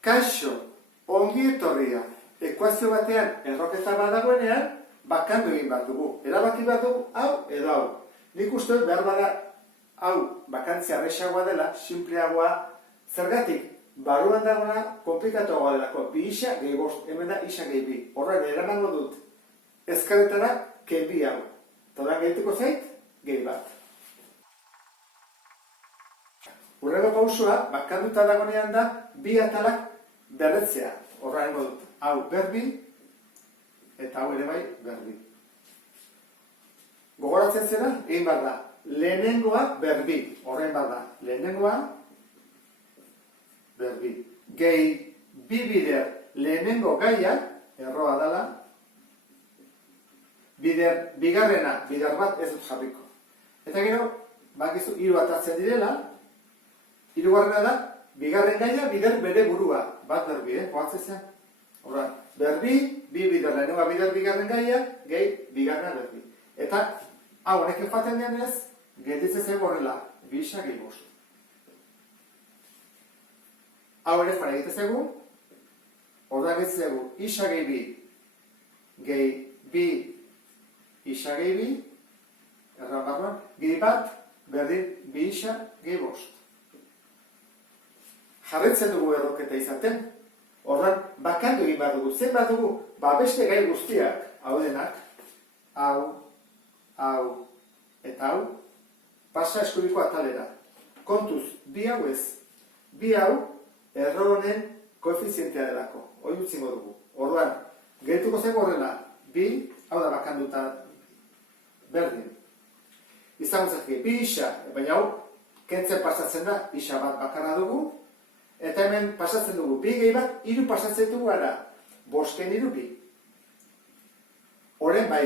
Kaixo, ongi etorria, ekuazio batean erroketa badagoenean, bakandu egin bat dugu. Erabaki bat dugu, hau edo hau. Nik uste behar bada, hau bakantzia arrexagoa dela, simpleagoa, zergatik, baruan dagoena komplikatuagoa delako. Bi isa gehi bost, hemen da isa gehi bi. Horren, eramango dut, ezkaretara, kenbi hau. Todan gehituko zait, gehi bat. Hurrego pausua, bakanduta dagoenean da, bi atalak berretzea. Horren dut, hau berbi, eta hau ere bai berbi. Gogoratzen zena, egin behar da, lehenengoa berbi. Horren behar da, lehenengoa berbi. Gehi bi bider lehenengo gaia, erroa dala, bider bigarrena, bider bat ez dut jarriko. Eta gero, bakizu, hiru atatzen direla, hirugarrena da, bigarren gaia, bider bere burua. Bat berbi, hoatzezea. Horra, berbi, bi bider lehenengoa bider bigarren gaia, gehi bigarrena berbi. Eta, hau honekin joaten denez, gelditzen zen horrela, bi isa gehi bost. Hau ere fara egite zegu, horra gelditzen zegu, isa gehi bi, gehi bi, isa gehi bi, erran barruan, gehi bat, berdin, bi isa gehi bost. Jarretzen dugu erroketa izaten, horren bakandu egin bat dugu, zen bat dugu, beste gai guztiak, hau denak, hau, eta hau, pasa eskubiko atalera. Kontuz, bi hau ez, bi hau, error honen koefizientea delako, hori utzingo dugu. Orduan, gehituko zen horrela, bi, hau da bakanduta berdin. Izango zatik, bi isa, baina hau, kentzen pasatzen da, isa bat bakarra dugu, eta hemen pasatzen dugu, bi gehi bat, hiru pasatzen dugu gara, bosken hiru bi. Horren bai,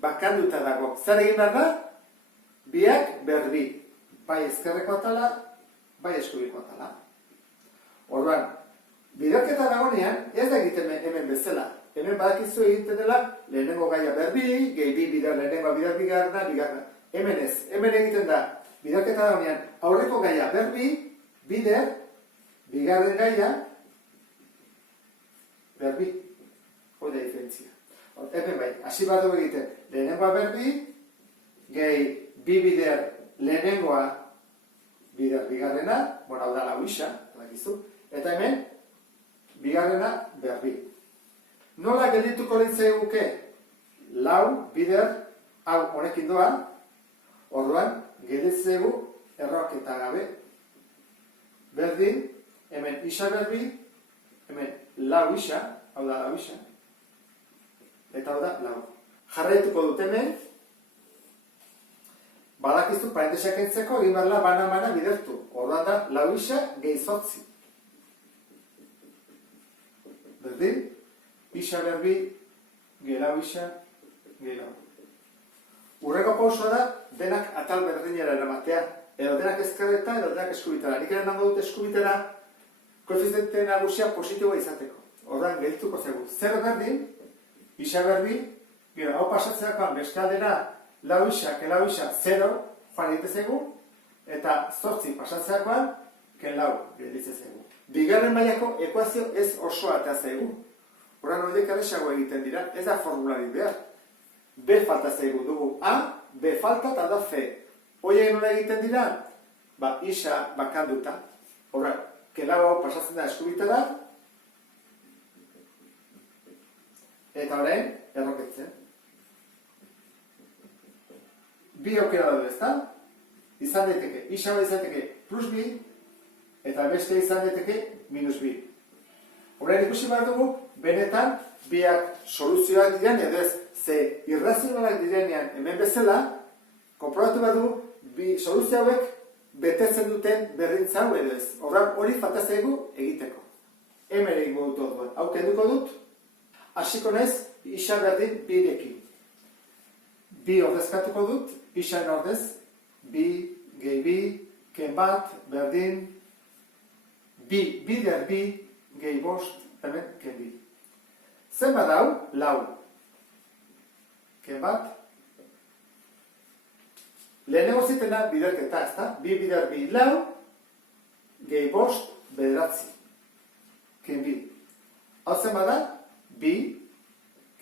bakanduta dago. Zer egin behar da? Biak berbi. Bai ezkerreko atala, bai eskubiko atala. Orduan, biderketa dagoenean, ez da egiten hemen bezala. Hemen badakizu egiten dela, lehenengo gaia berbi, gehi bi bider, lehenengo bider bigarna, bigarna. Hemen ez, hemen egiten da, biderketa dagoenean, aurreko gaia berbi, bider, bigarren gaia, berbi, hori da diferentzia. Hemen bai, hasi bat dugu egiten, lehenengoa berbi, gehi bi bider lehenengoa bider bigarrena, hau da lau isa, eta hemen, bigarrena berbi. Nola geldituko lehitzea guke? Lau bider, hau honekin doa, orduan, gelditzea gu erroketa gabe, berdin, hemen isa berbi, hemen lau isa, hau da lau isa, eta hau da lau. Jarraituko dut hemen, badakizu parentesak entzeko, egin behar bana bidertu. Orduan da lau isa gehi zortzi. Berdin, isa berbi, gehi lau isa, gehi lau. Hurreko pausua da, denak atal berdinera eramatea. Edo denak ezkerreta, edo denak eskubitara. Nik eran nango dut eskubitara, koefiziente nagusia positiboa izateko. Orduan, gehituko zegu. Zer berdin, isa berbi, gero, hau pasatzeakoan beste aldera, lau isa, ke lau isa, 0, joan egite zegu, eta 8 pasatzeakoan, ke lau, gelditzen zegu. Bigarren mailako ekuazio ez osoa eta zegu. Horan horiek arrexago egiten dira, ez da formulari behar. B falta zegu dugu A, B falta eta da C. Hoiek nola egiten dira? Isa bakanduta. Horra, kelau hau pasatzen da eskubitara. Eta orain, erroketzen. Bi aukera daude, ezta? Izan daiteke, isa bat izan daiteke plus bi, eta beste izan daiteke minus bi. Horrein ikusi behar dugu, benetan, biak soluzioak diren, edo ez, ze irrazionalak direnean hemen bezala, konprobatu behar dugu, bi soluzio hauek betetzen duten berdintza hau edo ez. Hori falta zaigu egiteko. Hemen egingo dut orduan. Hau kenduko dut, hasiko naiz isa berdin birekin. Bi ordezkatuko dut, isa ordez, bi, gehi bi, ken bat, berdin, bi, bider bi, gehi bost, hemen ken bi. Zenbat hau? Lau. Ken bat, lehenengo zitena biderketa, ezta? Bi bider bi lau, gehi bost, bederatzi. ken bi. Hau zen bada, bi,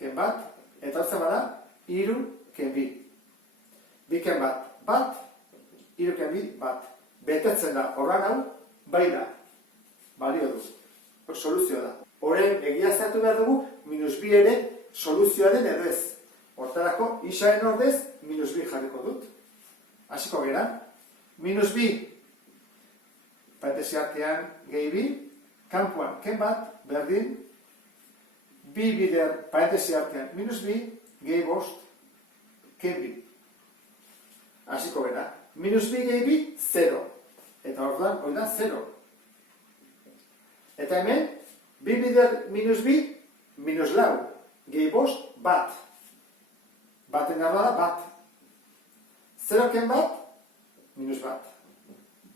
ken bat, eta hau zen bada, iru, ken bi. Bi ken bat, bat, iru ken bi, bat. Betetzen da, horran hau, bai da. Balio du. Soluzioa da. Horren egiaztatu behar dugu, minus bi ere soluzioa den edo ez. Hortarako, isaren ordez, minus bi jarriko dut. Hasiko gera. Minus bi, parentesi artean, gehi bi, kanpoan, ken bat, berdin, bi bider, parentesi artean, minus bi, gehi bost, ken bi. Hasiko gera. Minus bi gehi bi, 0. Eta orduan, hori da, 0. Eta hemen, bi bider minus bi, minus lau, gehi bost, bat. Baten gara da, bat. 0 ken bat, minus bat.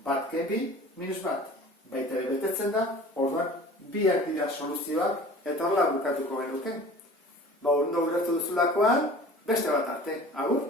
Bat ken bi, minus bat. Baita ere betetzen da, orduan, biak dira soluzioak, eta horrela bukatuko genuke. Ondo ulertu duzulakoan, beste bat arte. Agur?